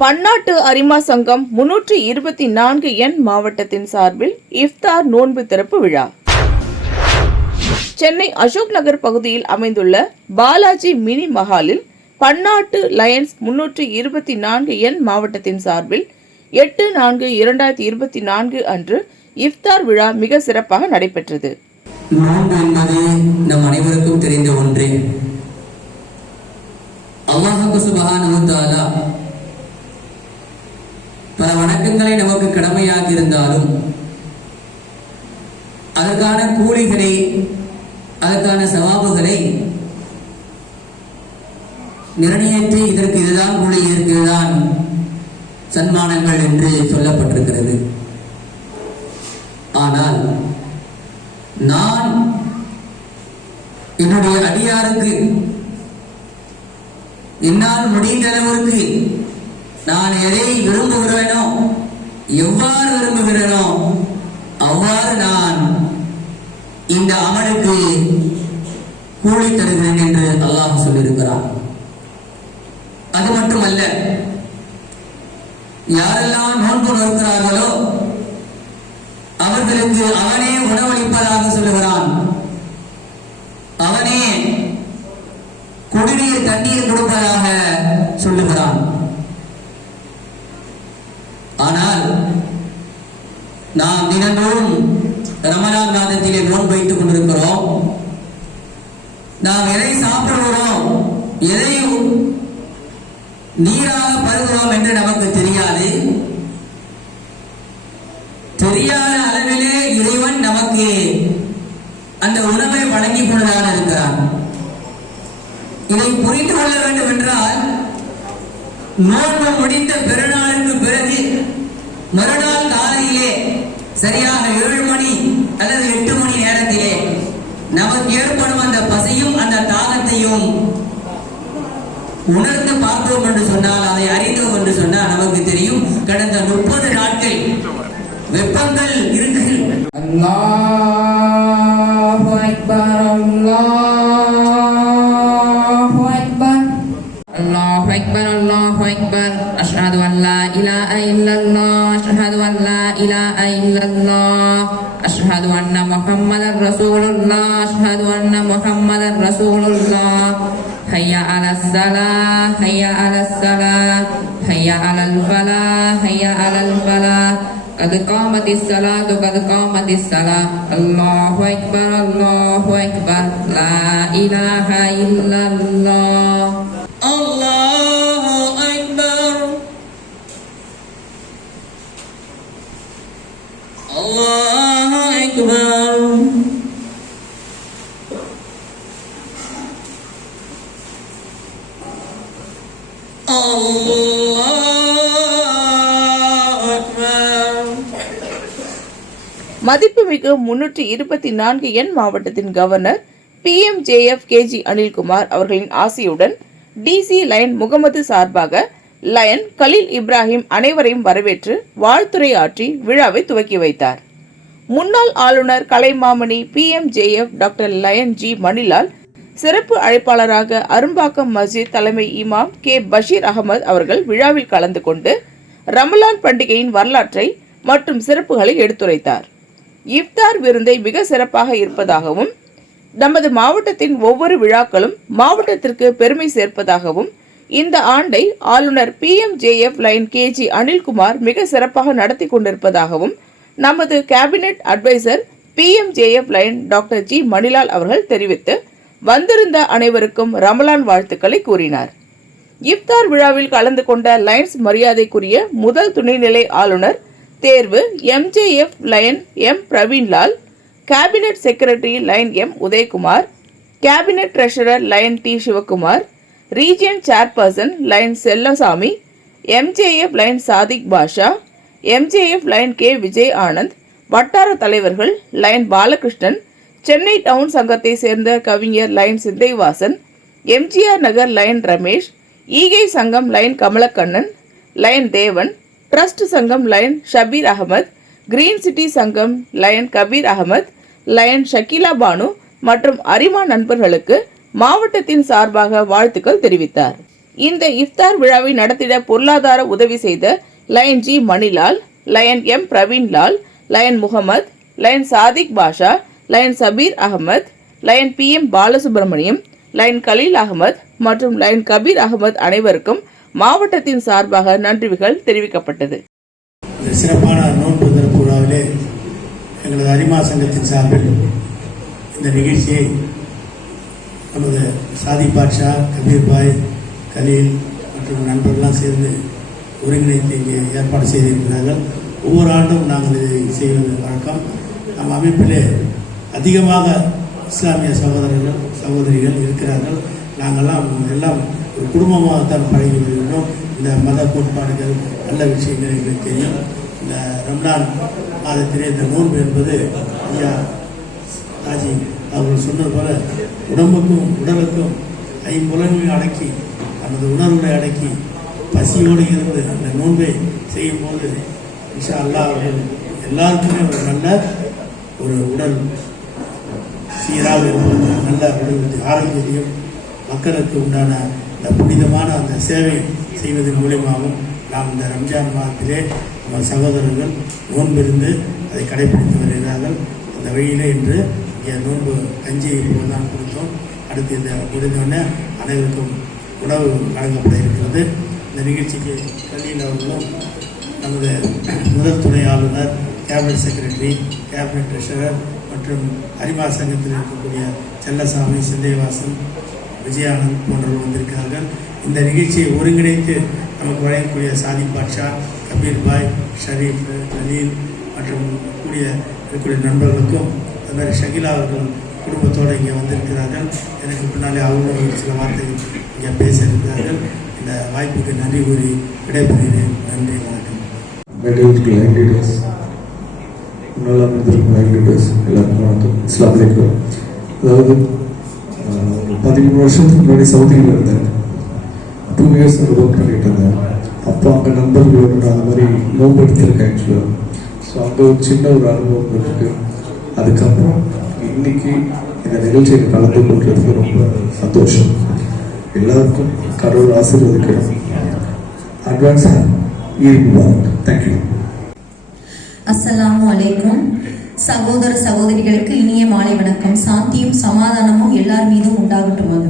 பன்னாட்டு அரிமா சங்கம் முன்னூற்றி இருபத்தி நான்கு எண் மாவட்டத்தின் சார்பில் இஃப்தார் நோன்பு திறப்பு விழா. சென்னை அசோக் நகர் பகுதியில் அமைந்துள்ள பாலாஜி மினி மஹாலில் பன்னாட்டு லயன்ஸ் முன்னூற்றி இருபத்தி நான்கு எண் மாவட்டத்தின் சார்பில் எட்டு நான்கு இரண்டாயிரத்தி இருபத்தி நான்கு அன்று இஃப்தார் விழா மிக சிறப்பாக நடைபெற்றது. நோன்பு என்பது நம் அனைவருக்கும் தெரிந்த ஒன்றே. சுபஹானஹு தஆலா பல வணக்கங்களை நமக்கு கடமையாக இருந்தாலும் அதற்கான கூலிகளை அதற்கான சவாபுகளை நிர்ணயித்து இதற்கு இதுதான் கூலி இதற்கு இதுதான் சன்மானங்கள் என்று சொல்லப்பட்டிருக்கிறது. ஆனால் நான் என்னுடைய அடியாருக்கு என்னால் முடிந்த அளவிற்கு நான் எதை விரும்புகிறேனோ எவ்வாறு விரும்புகிறேனோ அவ்வாறு நான் இந்த அமலுக்கு கூலி தருகிறேன் என்று அல்லாஹ் சொல்லியிருக்கிறார் அது மட்டுமல்ல யாரெல்லாம் நோன்பு நோக்கிறார்களோ அவர்களுக்கு அவனே உணவளிப்பதாக சொல்லுகிறான். அவனே குடிநீர் தண்ணீர் கொடுப்பதாக சொல்லுகிறான் ஆனால் நாம் தினந்தோறும் ரமலான் மாதத்திலே நோன்பு வைத்துக் கொண்டிருக்கிறோம். நாம் எதை சாப்பிடுகிறோம் எதை நீராக பருகிறோம் என்று நமக்கு தெரியாது. தெரியாத அளவிலே இறைவன் நமக்கு அந்த உணவை வழங்கி கொண்டதாக இருக்கிறான். இதை புரிந்து கொள்ள வேண்டும் என்றால் நோன்பு முடிந்த பெருநாளுக்கு பிறகு மறுநாள் காலையிலே சரியாக ஏழு மணி அல்லது எட்டு மணி நேரத்திலே நமக்கு ஏற்படும் அந்த பசையும் அந்த தாகத்தையும் உணர்ந்து பார்த்தோம் என்று சொன்னால் அதை அறிந்தோம் என்று சொன்னால் நமக்கு தெரியும். கடந்த முப்பது நாட்கள் வெப்பங்கள் இருக்கு அல்லாஹ் محمدا رسول الله أشهد أن محمدا رسول الله هيا على الصلاة هيا على الصلاة هيا على الفلاح هيا على الفلاح. قد قامت الصلاة قد قامت الصلاة. الله أكبر الله أكبر. لا إله إلا الله. மதிப்புமிகு முன்னூற்றி இருபத்தி நான்கு எண் மாவட்டத்தின் governor P M J F K G Anilkumar அவர்களின் ஆசையுடன் டிசி லயன் முகமது சார்பாக லயன் கலீல் இப்ராஹிம் அனைவரையும் வரவேற்று வாழ்த்துறை ஆற்றி விழாவை துவக்கி வைத்தார். முன்னாள் ஆளுநர் Kalaimamani P M J F doctor lion G Manilal சிறப்பு அழைப்பாளராக அரும்பாக்கம் மஸ்ஜித் தலைமை இமாம் கே பஷீர் அகமது அவர்கள் விழாவில் கலந்து கொண்டு ரமலான் பண்டிகையின் வரலாற்றை மற்றும் சிறப்புகளை எடுத்துரைத்தார். இப்தார் விருந்தை மிக சிறப்பாக இருப்பதாகவும் நமது மாவட்டத்தின் ஒவ்வொரு விழாக்களும் மாவட்டத்திற்கு பெருமை சேர்ப்பதாகவும் இந்த ஆண்டை ஆளுநர் P M J F lion K G Anilkumar மிக சிறப்பாக நடத்தி கொண்டிருப்பதாகவும் நமது cabinet adviser P M J F lion doctor G. Manilal அவர்கள் தெரிவித்து வந்திருந்த அனைவருக்கும் ரமலான் வாழ்த்துக்களை கூறினார். இஃப்தார் விழாவில் கலந்து கொண்ட லைன்ஸ் மரியாதைக்குரிய முதல் துணைநிலை ஆளுநர் தேர்வு M J F lion M Praveenlal cabinet secretary lion M Udayakumar cabinet treasurer lion T Sivakumar region chairperson lion Chellasamy M J F lion Sadiq Basha M J F lion K Vijay Anand வட்டார தலைவர்கள் lion Balakrishnan Chennai town சங்கத்தை சேர்ந்த கவிஞர் lion Sinthaivasan M G R Nagar lion Ramesh ஈகை சங்கம் lion Kamalakannan lion Devan trust சங்கம் lion Shabbir Ahmed green city சங்கம் lion Kabir Ahmed lion Shakeela Banu மற்றும் அரிமா நண்பர்களுக்கு மாவட்டத்தின் சார்பாக வாழ்த்துக்கள் தெரிவித்தார். இந்த இஃப்தார் விழாவை நடத்திட பொருளாதார உதவி செய்த lion G Manilal lion M Praveenlal lion Mohammed lion Sadiq Basha lion Sabir Ahmed lion P M Balasubramaniam lion Khalil Ahmed மற்றும் லயன் கபீர் அகமது அனைவருக்கும் மாவட்டத்தின் சார்பாக நன்றிகள் தெரிவிக்கப்பட்டது. இந்த சிறப்பான நோன்பு கூடாவிலே எங்களது அரிமா சங்கத்தின் சார்பில் இந்த நிகழ்ச்சியை நமது சாதி பாட்ஷா கபீர் பாய் கலீல் மற்றும் நண்பர்கள்லாம் சேர்ந்து ஒருங்கிணைத்து இங்கே ஏற்பாடு செய்திருக்கிறார்கள். ஒவ்வொரு ஆண்டும் நாங்கள் இதை செய்வது வழக்கம். நம் அமைப்பிலே அதிகமாக இஸ்லாமிய சகோதரர்கள் சகோதரிகள் இருக்கிறார்கள். நாங்கள்லாம் எல்லாம் ஒரு குடும்பமாக தான் பழகி வருகிறோம் இந்த மத கோட்பாடுகள் நல்ல விஷயங்கள் எங்களுக்கு தெரியும். இந்த ரம்லான் மாதத்திலே இந்த நோன்பு என்பது ஐயா ராஜி அவர்கள் சொன்னது போல உடம்புக்கும் உடலுக்கும் ஐம்புலன்களை அடக்கி நமது உணர்வுகளை அடக்கி பசியோடு இருந்து அந்த நோன்பை செய்யும் போது விஷா அல்லாஹ் அவர்கள் எல்லாருக்குமே ஒரு நல்ல ஒரு உடல் சீராக இருப்பது நல்ல உடல் ஆரோக்கியத்தையும் மக்களுக்கு உண்டான இந்த புனிதமான அந்த சேவை செய்வதன் மூலியமாகவும் நாம் இந்த ரம்ஜான் மாதத்திலே நம்ம சகோதரர்கள் நோன்பிருந்து அதை கடைபிடித்து வருகிறார்கள். அந்த வழியிலே இன்று இங்கே நோன்பு கஞ்சி தான் கொடுத்தோம். அடுத்து இந்த முடிந்தவுடனே அனைவருக்கும் உணவு வழங்கப்பட இருக்கிறது. இந்த நிகழ்ச்சிக்கு கல்வியில் அவர்களும் நமது முதல் துணை ஆளுநர் கேபினட் செக்ரட்டரி கேபினட் ட்ரெஷரர் மற்றும் அரிமா சங்கத்தில் இருக்கக்கூடிய செல்லசாமி சிந்தைவாசன் விஜயானந்த் போன்றவர்கள் வந்திருக்கிறார்கள். இந்த நிகழ்ச்சியை ஒருங்கிணைத்து நமக்கு வழங்கக்கூடிய சாதி பாட்ஷா கபீர் பாய் ஷரீஃப் கலீல் மற்றும் கூடிய இருக்கக்கூடிய நண்பர்களுக்கும் அது மாதிரி ஷகிலா அவர்கள் குடும்பத்தோடு இங்கே வந்திருக்கிறார்கள். எனக்கு பின்னாலே அவங்களும் சில வார்த்தைகள் இங்கே பேச இருக்கிறார்கள். இந்த வாய்ப்புக்கு நன்றி கூறி விடைபெறுகிறேன். நன்றி வணக்கம். முன்னாள் அமைந்திருக்கும் எல்லாருக்கும் வணக்கம் இஸ்லாம் அதாவது பதிமூணு வருஷத்துக்கு முன்னாடி சவுதியில் இருந்தேன். டூ இயர்ஸ் ஒர்க் பண்ணிட்டு இருந்தேன். அப்போ அங்கே நண்பர்களோட நான் அந்த மாதிரி நோம்பு எடுத்திருக்கேன் ஆக்சுவலாக ஸோ அங்கே ஒரு சின்ன ஒரு அனுபவம் இருக்கு. அதுக்கப்புறம் இன்னைக்கு இந்த நிகழ்ச்சியில் கலந்து கொள்றதுக்கு ரொம்ப சந்தோஷம். எல்லாருக்கும் கடவுள் ஆசீர்வதிக்கணும். Advance Eid Mubarak thank you அஸ்லாம் வலைக்கம் சகோதர சகோதரிகளுக்கு இனிய மாலை வணக்கம். சாந்தியும் சமாதானமும் எல்லார் மீதும் உண்டாகட்டுமாக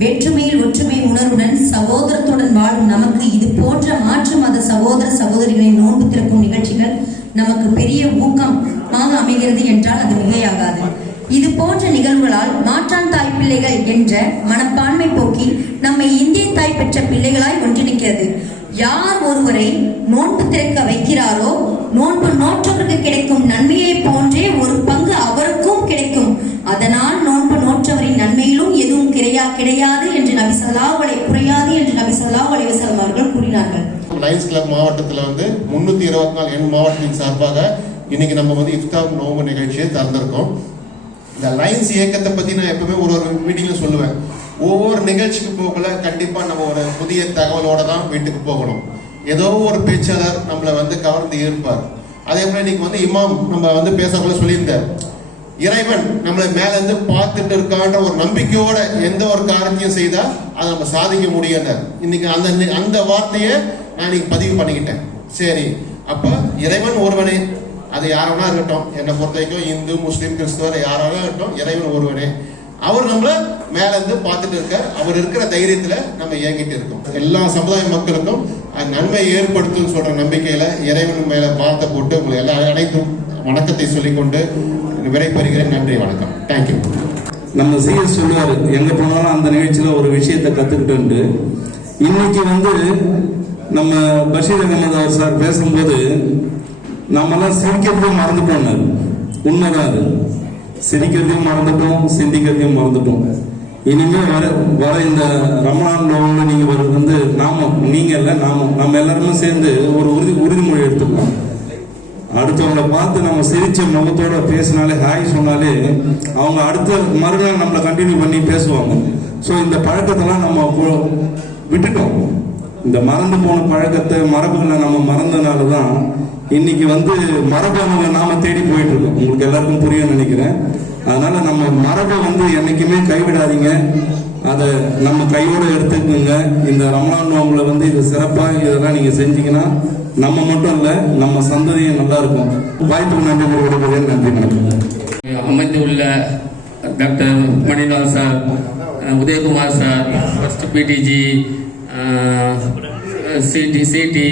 வேற்றுமையில் ஒற்றுமை உணர்வுடன் சகோதரத்துடன் வாழும் நமக்கு இது போன்ற மாற்று மத சகோதர சகோதரிகளை நோன்பு திறக்கும் நிகழ்ச்சிகள் நமக்கு பெரிய ஊக்கமாக அமைகிறது என்றால் அது மிகையாகாது. இது போன்ற நிகழ்வுகளால் மாற்றான் தாய் பிள்ளைகள் என்ற மனப்பான்மை போக்கில் நம்மை இந்திய தாய் பெற்ற பிள்ளைகளாய் ஒன்றிணைக்கிறது. யார் ஒருவரை நோன்பு திறக்க வைக்கிறாரோ நோன்பு நோற்றவருக்கு கிடைக்கும் நன்மையை போன்றே ஒரு பங்கு அவருக்கும் கிடைக்கும். அதனால் நோன்பு நோற்றவரின் நன்மையிலும் எதுவும் கிடையா கிடையாது என்று நபி ஸல்லல்லாஹு குறையாது என்று நபி ஸல்லல்லாஹு அலைஹி அவர்கள் கூறினார்கள். லயன்ஸ் கிளப் மாவட்டத்தில் வந்து முன்னூத்தி இருபத்தி நாலு எண் மாவட்டத்தின் சார்பாக இன்னைக்கு நம்ம வந்து இஃப்தார் நோம்பு நிகழ்ச்சியை திறந்திருக்கோம். இந்த லைன்ஸ் இயக்கத்தை பத்தி நான் எப்பவுமே ஒரு ஒரு மீட்டிங்ல சொல்லுவேன். ஒவ்வொரு நிகழ்ச்சிக்கு போகல கண்டிப்பா நம்ம ஒரு புதிய தகவலோட தான் வீட்டுக்கு போகணும். ஏதோ ஒரு பேச்சாளர் நம்மளை வந்து கவர்ந்து இருப்பார் அதே போல இன்னைக்கு வந்து இமாம் நம்ம வந்து பேசக்குள்ள சொல்லியிருந்தார். இறைவன் நம்மளை மேல இருந்து பார்த்துட்டு இருக்கான்ற ஒரு நம்பிக்கையோட எந்த ஒரு காரியத்தையும் செய்தால் அதை நம்ம சாதிக்க முடியல இன்னைக்கு அந்த அந்த வார்த்தையை நான் இன்னைக்கு பதிவு பண்ணிக்கிட்டேன். சரி அப்போ இறைவன் ஒருவனே. அது யாரெல்லாம் இருக்கட்டும். என்னை பொறுத்த வரைக்கும் இந்து முஸ்லீம் கிறிஸ்துவர் யாராலும் இருக்கட்டும் இறைவன் ஒருவனே. அவர் நம்மள மேல இருந்து பார்த்துட்டு இருக்க அவர் இருக்கிற தைரியத்துல நம்ம இயங்கிட்டு இருக்கோம். எல்லா சமுதாய மக்களுக்கும் நன்மை ஏற்படுத்தும் சொல்ற நம்பிக்கையில இறைவன் மேல பாரத்தை போட்டு உங்களை எல்லா அனைத்தும் வணக்கத்தை சொல்லிக்கொண்டு விடைபெறுகிறேன். நன்றி வணக்கம். தேங்க்யூ நம்ம செய்ய சொன்னார் எங்க போனாலும் அந்த நிகழ்ச்சியில ஒரு விஷயத்தை கத்துக்கிட்டு இன்னைக்கு வந்து நம்ம பஷீர் அகமது அவர் சார் பேசும்போது நம்மலாம் சிரிக்கிறதே போனார். உண்மைதான் அது. சிரிக்கிறதையும் மறந்துட்டோம் சிந்திக்கிறதையும் மறந்துட்டோம். இனிமே வர வர இந்த ரமணான் நோம்புல நீங்க வர்றது வந்து நாம நீங்க இல்ல நாம நம்ம எல்லாருமே சேர்ந்து ஒரு உறுதி உறுதிமொழி எடுத்துக்கலாம். அடுத்தவங்கள பார்த்து நம்ம சிரிச்ச முகத்தோட பேசினாலே ஹாய் சொன்னாலே அவங்க அடுத்த மறுநாள் நம்மளை கண்டினியூ பண்ணி பேசுவாங்க. ஸோ இந்த பழக்கத்தெல்லாம் நம்ம விட்டுட்டோம். இந்த மறந்து போன பழக்கத்தை மரபுகளை நம்ம மறந்தனால தான் இன்னைக்கு வந்து மரபணுவை நாம தேடி போயிட்டு இருக்கோம் உங்களுக்கு எல்லாருக்கும் புரியும் நினைக்கிறேன். அதனால நம்ம மரபை வந்து என்னைக்குமே கைவிடாதீங்க. அதை நம்ம கையோட எடுத்துக்கோங்க. இந்த ரமலான் நோம்புல வந்து இது சிறப்பாக இதெல்லாம் நீங்க செஞ்சீங்கன்னா நம்ம மட்டும் இல்ல நம்ம சந்ததியும் நல்லா இருக்கும். வாய்ப்புக்கு நன்றி கூறுகிறேன் நன்றி வணக்கம். அமைந்துள்ள doctor Manilal sir Udayakumar sir first P D G C D C D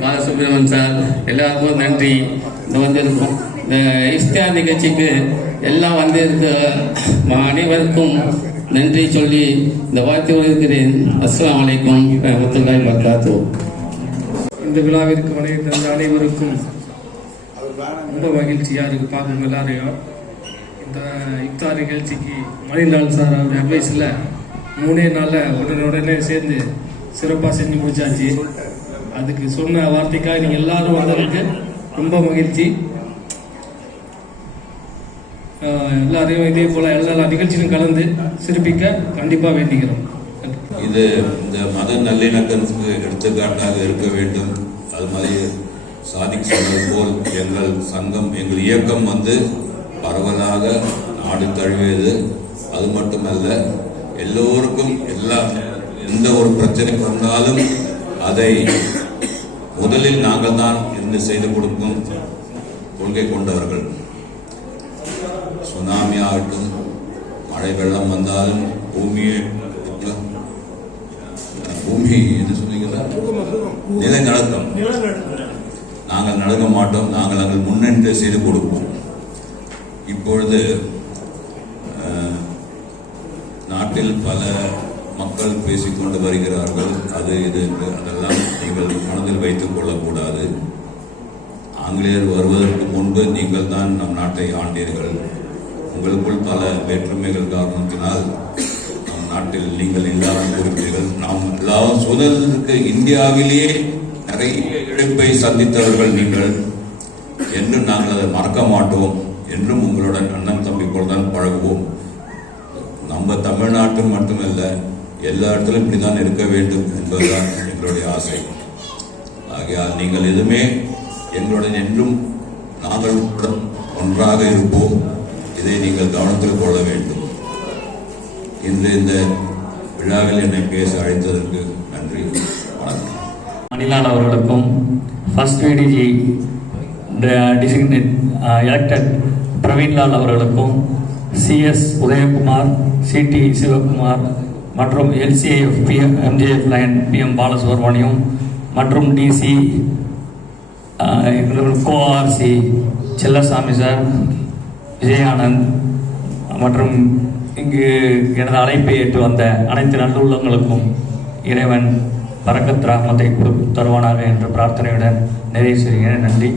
Balasubramanian sir எல்லாருக்கும் நன்றி. இந்த வந்திருக்கும் இந்த இஸ்தியார் நிகழ்ச்சிக்கு எல்லாம் வந்திருக்க ம- அனைவருக்கும் நன்றி சொல்லி இந்த வாழ்த்து இருக்கிறேன் அஸ்லாம் அலைக்கும் முத்துலாய் வபரகாத்துஹு. இந்த விழாவிற்கு வருகை தந்த அனைவருக்கும் ரொம்ப மகிழ்ச்சியாக இருக்குது பார்க்கும் எல்லாரையும். இந்த இஃப்தார் நிகழ்ச்சிக்கு மணிலால் சார் அவர் அட்வைஸில் மூணே நாளில் உடனே உடனே சேர்ந்து சிறப்பாக செஞ்சு முடிச்சாச்சு. அதுக்கு சொன்ன வார்த்தைக்காக நீங்கள் எல்லாரும் வந்ததுக்கு ரொம்ப மகிழ்ச்சி. எல்லாரையும் இதே போல் எல்லா நிகழ்ச்சியிலும் கலந்து சிறப்பிக்க கண்டிப்பாக வேண்டிக்கிறோம். இது இந்த மத நல்லிணக்கத்துக்கு எடுத்துக்காட்டாக இருக்க வேண்டும். அது மாதிரி சாதிக் சொன்னது போல் எங்கள் சங்கம் எங்கள் இயக்கம் வந்து பரவலாக நாடு தழுவியது. அது மட்டுமல்ல எல்லோருக்கும் எல்லா எந்த ஒரு பிரச்சனை வந்தாலும் அதை முதலில் நாங்கள் தான் இருந்து செய்து கொடுக்கும் கொள்கை கொண்டவர்கள். சுனாமி ஆகட்டும் மழை வெள்ளம் வந்தாலும் பூமியை பூமி என்ன சொன்னீங்களா? நிலநடுக்கம். நாங்கள் நடக்க மாட்டோம் நாங்கள் அங்கே முன்னின்று செய்து கொடுப்போம். இப்பொழுது நாட்டில் பல மக்கள் பேசிக்கொண்டு வருகிறார்கள். அது இது என்று அதெல்லாம் நீங்கள் மனதில் வைத்துக் கொள்ளக்கூடாது. ஆங்கிலேயர் வருவதற்கு முன்பு நீங்கள் தான் நம் நாட்டை ஆண்டீர்கள். உங்களுக்குள் பல வேற்றுமைகள் காரணத்தினால் நம் நாட்டில் நீங்கள் இல்லாமல் கூறுகிறீர்கள் நாம் எல்லா சுதந்திரத்திற்கு இந்தியாவிலேயே நிறைய இழப்பை சந்தித்தவர்கள் நீங்கள். என்று நாங்கள் அதை மறக்க மாட்டோம். என்றும் உங்களுடன் அண்ணன் தம்பி தான் பழகுவோம். நம்ம தமிழ்நாட்டில் மட்டுமல்ல எல்லா இடத்திலும் இப்படிதான் இருக்க வேண்டும் என்பதுதான் எங்களுடைய ஆசை. ஆகையால் நீங்கள் எதுவுமே எங்களுடன் என்றும் நாங்கள் ஒன்றாக இருப்போம். இதை நீங்கள் கவனத்தில் கொள்ள வேண்டும். இன்று இந்த விழாவில் என்னை பேச அழைத்ததற்கு நன்றி. வணக்கம். மணிலால் அவர்களுக்கும் first VDG designate elected Praveenlal அவர்களுக்கும் CS Udayakumar C D Sivakumar மற்றும் L C I F P M M J F lion P M Balasubramaniam மற்றும் டிசி கோஆர்சி செல்லசாமி சார் விஜயானந்த் மற்றும் இங்கு எனது அழைப்பை ஏற்று வந்த அனைத்து நல்லுள்ளங்களுக்கும் இறைவன் பறக்கத் ராமத்தை கொடு தருவானாக என்ற பிரார்த்தனையுடன் நிறைவு செய்கிறேன். நன்றி.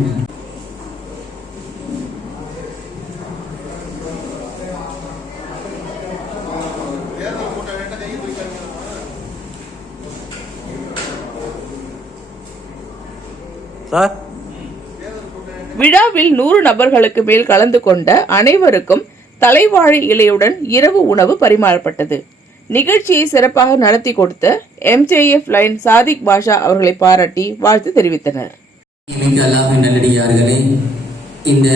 விழாவில் நூறு நபர்களுக்கு மேல் கலந்து கொண்ட அனைவருக்கும் தலைவாழை இலையுடன் இரவு உணவு பரிமாறப்பட்டது. நிகழ்ச்சியை சிறப்பாக நடத்தி கொடுத்த எம்ஜேஎஃப் லைன் சாதிக் பாஷா அவர்களை பாராட்டி வாழ்த்து தெரிவித்தனர். நல்லடியார்களே இந்த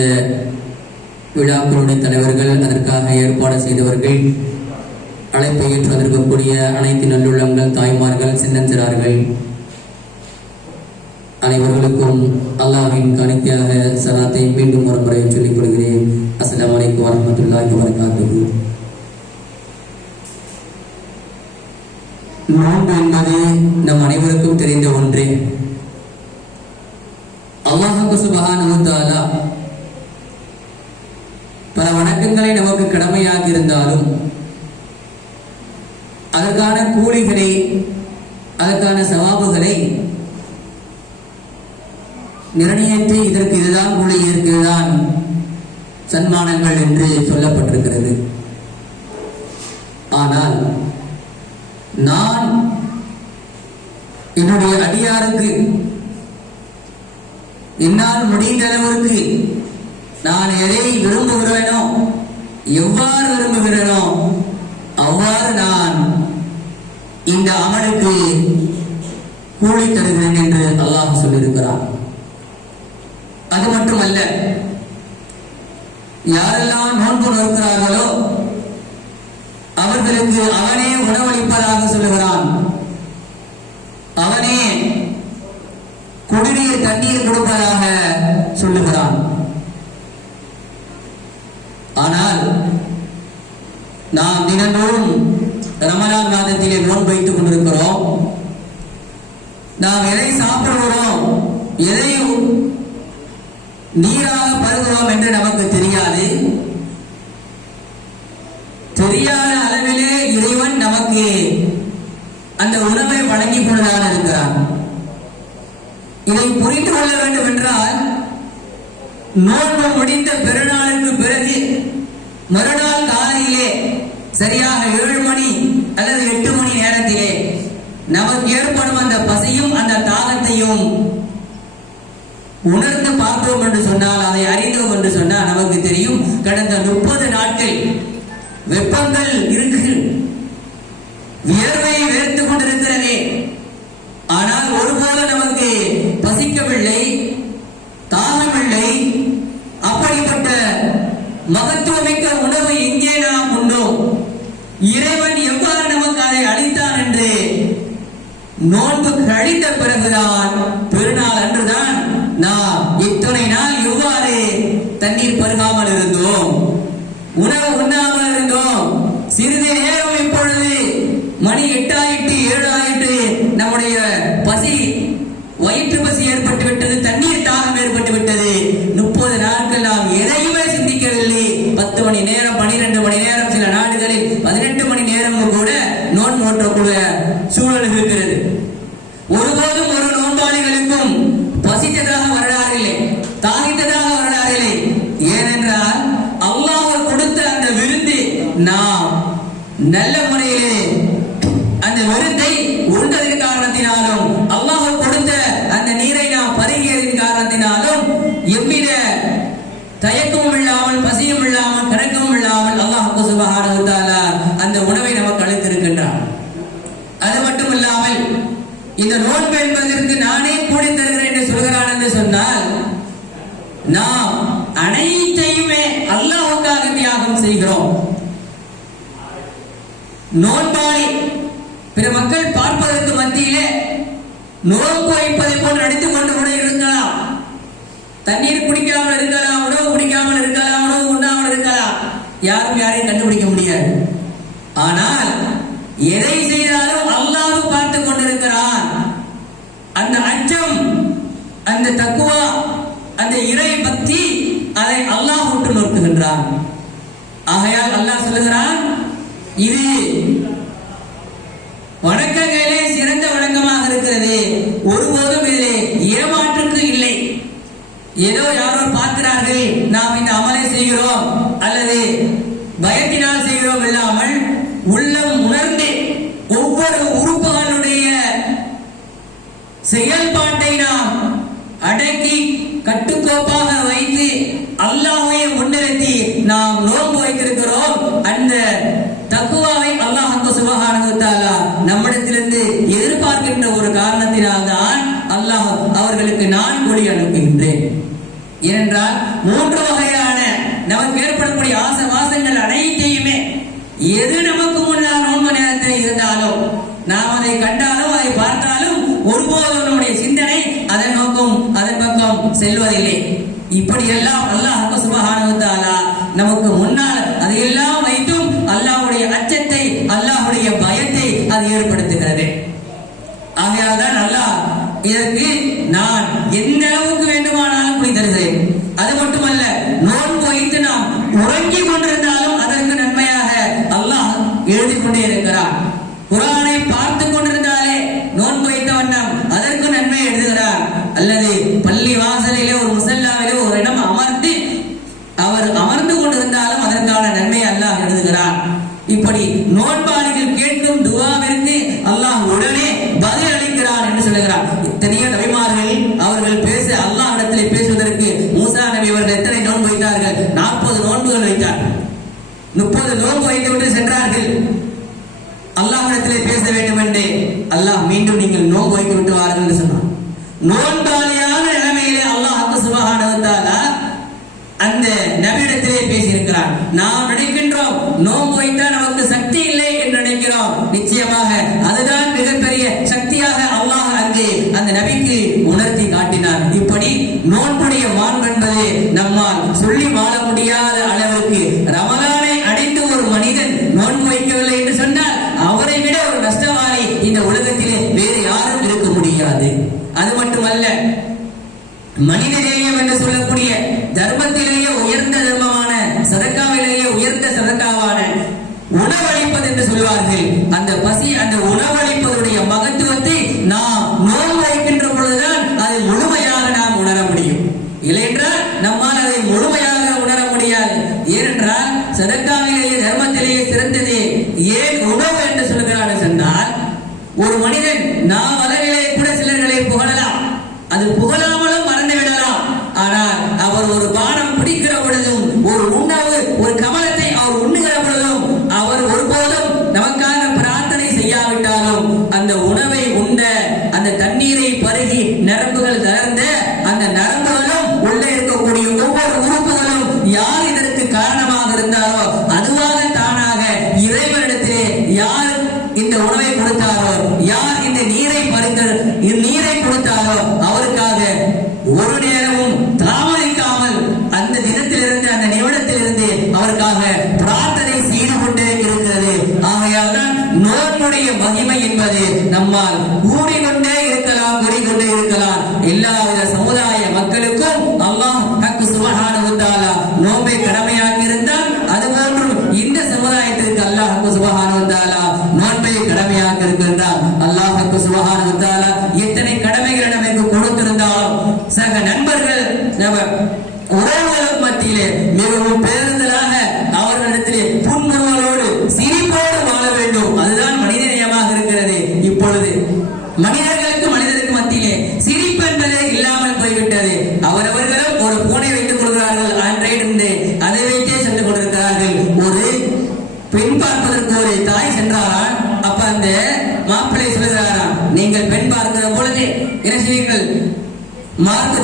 விழாக்களுடைய தலைவர்கள் அதற்காக ஏற்பாடு செய்தவர்கள் அழைப்பை ஏற்று வந்திருக்கக்கூடிய அனைத்து நல்லுள்ளங்கள் தாய்மார்கள் சின்னஞ்சிறார்கள் அனைவர்களுக்கும் அல்லாஹ்வின் காணிக்கையாக சலாத்தை மீண்டும் ஒரு முறை சொல்லிக் கொள்கிறேன். அஸ்லாம் அலைக்கும் வரஹ்மத்துல்லாஹி வபரகாத்துஹு. நோன்பு என்பது நம் அனைவருக்கும் தெரிந்த ஒன்று. அல்லாஹுக்கு சுபஹானஹு தஆலா பல வணக்கங்களை நமக்கு கடமையாக இருந்தாலும் அதற்கான கூலிகளை அதற்கான சவாபுகளை நிர்ணயித்து இதற்கு இதுதான் கூலி இதற்கு சன்மானங்கள் என்று சொல்லப்பட்டிருக்கிறது. ஆனால் நான் என்னுடைய அடியாருக்கு என்னால் முடிந்த அளவிற்கு நான் எதை விரும்புகிறேனோ எவ்வாறு விரும்புகிறேனோ அவ்வாறு நான் இந்த அமலுக்கு கூலி தருகிறேன் என்று அல்லாஹ் சொல்லியிருக்கிறான் அது மட்டுமல்ல யாரெல்லாம் நோன்பு நோக்கிறார்களோ அவர்களுக்கு அவனே உணவளிப்பதாக சொல்லுகிறான். அவனே குடிநீர் தண்ணீர் கொடுப்பதாக சொல்லுகிறான். ஆனால் நாம் தினந்தோறும் ரமலான் மாதத்திலே நோன்பு வைத்துக் கொண்டிருக்கிறோம். நாம் எதை சாப்பிடுகிறோம் எதை நீர் பருகிறோம் என்று நமக்கு தெரியாது தெரியாத அளவிலே இறைவன் நமக்கு அந்த உணவை வழங்கி கொண்டுதான் இருக்கிறான் இதை புரிந்து கொள்ள வேண்டும் என்றால் நோன்பு முடிந்த பெருநாளுக்கு பிறகு மறுநாள் காலையிலே சரியாக ஏழு மணி அல்லது எட்டு மணி நேரத்திலே நமக்கு ஏற்படும் அந்த பசியும் அந்த தாகத்தையும் உணர்ந்து பார்த்தோம் என்று சொன்னால் அதை அறிந்தோம் என்று சொன்னால் நமக்கு தெரியும். கடந்த முப்பது நாட்கள் வெப்பங்கள் இருக்கு வியர்வை வேர்த்து கொண்டிருக்கிறதே. ஆனால் ஒருபோல நமக்கு பசிக்கவில்லை தாகமில்லை. அப்படிப்பட்ட மகத்துவமிக்க உணவு எங்கே நாம் உண்டோம்? இறைவன் எவ்வாறு நமக்கு அதை அளித்தான் என்று நோன்பு கழித்த பிறகுதான் பெருநாள் அன்றுதான் நாம் இத்துணை நாள் எவ்வாறு தண்ணீர் பருகாமல் இருந்தோம் உணவு உண்ணாமல் இருந்தோம் சிறிது நேரம் இப்பொழுது மணி எட்டாயிட்டு ஏழு ஆயிட்டு நம்முடைய பசி வயிற்று பசி ஏற்பட்டு விட்டது தண்ணீர் தாகம் ஏற்பட்டு விட்டது முப்பது நாட்கள் நாம் எதையுமே சிந்திக்கவில்லை பத்து மணி நேரம் பனிரெண்டு மணி நேரம் சில நாடுகளில் பதினெட்டு மணி நேரமும் கூட நோன் ஓட்டக்கூடிய சூழல் இருக்கிறது ஒருபோதும் ஒரு நோன்பாளிகளுக்கும் பசித்ததாக வரலாறு இல்லை தாகித்ததாக வரலாறு இல்லை ஏனென்றால் அல்லாஹ் கொடுத்த அந்த விருந்து நாம் நல்ல முறையிலே அந்த விருந்தை உண்டதின் காரணத்தினாலும் அல்லாஹ் கொடுத்த அந்த நீரை நாம் பருகியதின் காரணத்தினாலும் எவ்வித தயக்கமும் இல்லாமல் பசியும் இல்லாமல் கணக்கமும் இல்லாமல் அல்லாஹ் சுபஹானஹு வ தஆலா அந்த உணவை நமக்கு அளித்திருக்கின்றான் அது மட்டும் இல்லாமல் இந்த நோன்பு என்பதற்கு நானே கூடி தருகிறேன் என்று சொல்கிறான் என்று சொன்னால் நாம் அனைத்தையுமே தியாகம் செய்கிறோம். நோன்பாளி பிற மக்கள் பார்ப்பதற்கு மத்தியிலே நோக்கு வைப்பதை போல் நடித்துக் கொண்டு கூட இருக்கலாம். தண்ணீர் குடிக்காமல் இருக்கலாம் உணவு குடிக்காமல் இருக்கலாம் உணவு உண்ணாமல் இருக்கலாம். யாரும் யாரையும் கண்டுபிடிக்க முடியாது. ஆனால் எதை செய்தாலும் அல்லாஹ் பார்த்து கொண்டிருக்கிறான். அந்த அச்சம் அந்த தக்குவா அந்த இறை பக்தி அதை அல்லாஹ் உற்று நோக்குகின்றான். ஆகையால் அல்லாஹ் சொல்லுகிறான் இது வணக்கங்களே சிறந்த வணக்கமாக இருக்கிறது. ஒருபோதும் இதிலே ஏமாற்றுக்கு இல்லை. ஏதோ யாரோ பார்க்கிறார்கள் நாம் இந்த அமலை செய்கிறோம் அல்லது பயத்தினால் செய்கிறோம் இல்லாமல் உள்ளம் உணர்ந்து ஒவ்வொரு உறுப்புகளுடைய செயல்பாட்டை நாம் அடக்கி கட்டுக்கோப்பாக வைத்து அல்லாஹ்வை முன்னிறுத்தி நாம் நோன்பு வைத்திருக்கிறோம் அந்த தக்குவாவை அல்லாஹ் சுபஹானஹு வ தஆலா நம்மிடத்திலிருந்து எதிர்பார்க்கின்ற ஒரு காரணத்தினால்தான் அல்லாஹ் அவர்களுக்கு நான் ஒளி அனுப்புகின்றேன் ஏனென்றால் மூன்று வகையான நமக்கு ஏற்படக்கூடிய ஆசை வாசங்கள் அனைத்தையுமே எது நமக்கு முன்னால் நோன்பு நேரத்தில் இருந்தாலும் நாம் அதை கண்டாலும் அதை பார்த்தாலும் ஒருபோதும் நம்முடைய சிந்தனை அதன் நோக்கம் அதன் பக்கம் செல்வதில்லை. இப்படி எல்லாம் அல்லாஹ் சுபஹானஹு நமக்கு முன்னால் அதையெல்லாம் வைத்தும் அல்லாஹுடைய அச்சத்தை அல்லாஹுடைய பயத்தை அது ஏற்படுத்துகிறது. ஆகையால் தான் அல்லாஹ் இதற்கு நான் எந்த அளவுக்கு வேண்டும் குடி தருகிறேன் அது மட்டுமல்ல நோன்பு வைத்து நாம் உறங்கிக் கொண்டிருந்தாலும் அதற்கு நன்மையாக அல்லாஹ் எழுதி கொண்டே இருக்கிறான் குரானை பார்த்து கொண்டிருந்தாலே நோன்பு வைத்த வண்ணம் அதற்கு நன்மை எழுதுகிறார் அல்லது பள்ளி வாசலிலே ஒரு முசல்லாவிலே ஒரு இடம் அமர்ந்து அவர் அமர்ந்து கொண்டிருந்தாலும் அதற்கான நன்மை அல்லாஹ் எழுதுகிறான் இப்படி நோன்பாளிகள் கேட்கும் துவாவிற்கு அல்லாஹ் உடனே பதில் அளிக்கிறான் என்று சொல்லுகிறார் இத்தனையோ நபிமார்கள் அவர்கள் பேச அல்லாஹ் இடத்திலே பேசுவதற்கு மூசா நபி அவர்கள் எத்தனை நோன்பு வைத்தார்கள் நாற்பது நோன்புகள் வைத்தார்கள் முப்பது நோன்பு வைத்துவிட்டு சென்றார்கள் அல்லாஹ்விடத்திலே பேச வேண்டும் என்று அல்லாஹ் மீண்டும் நீங்கள் நோன்பு வைத்து விட்டு வாருங்கள் என்று சொன்னான். நோன்பாளியா சொன்னார்கள் அந்த இந்த உணவை கொடுத்தாரோ? யார் இந்த நீரை பறித்த இந்நீரை கொடுத்தாரோ? அவருக்காக ஒரு நேரமும் தாமதிக்காமல் அந்த தினத்திலிருந்து அந்த நிமிடத்திலிருந்து அவருக்காக பிரார்த்தனை செய்து கொண்டே இருக்கிறது. ஆகையால் தான் நோன்புடைய மகிமை என்பது நம்மால் மனிதர்களுக்கு மனிதருக்கு மத்தியிலே சிரிப்பு என்பதே இல்லாமல் போய்விட்டது. அவரவர்களும் ஒரு பூனை வைத்துக் கொள்கிறார்கள். அன்றையிலிருந்து அதை வைத்தே சென்று கொண்டிருக்கிறார்கள். ஒரு பெண் பார்ப்பதற்கு ஒரு தாய் சென்றாராம். அப்ப அந்த மாப்பிள்ளை சொல்லுகிறாராம் நீங்கள் பெண் பார்க்கிற பொழுது என்ன செய்வீர்கள் மார்க்கு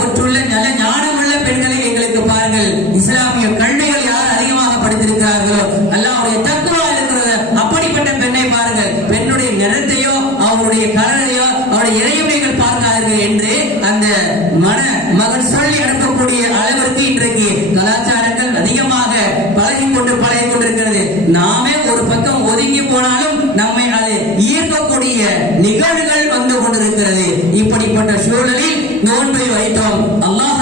நிகழ்வுகள் வந்து கொண்டிருக்கிறது. இப்படிப்பட்ட சூழலில் நோன்பை வைத்தோம். அல்லாஹ்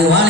அது வாழ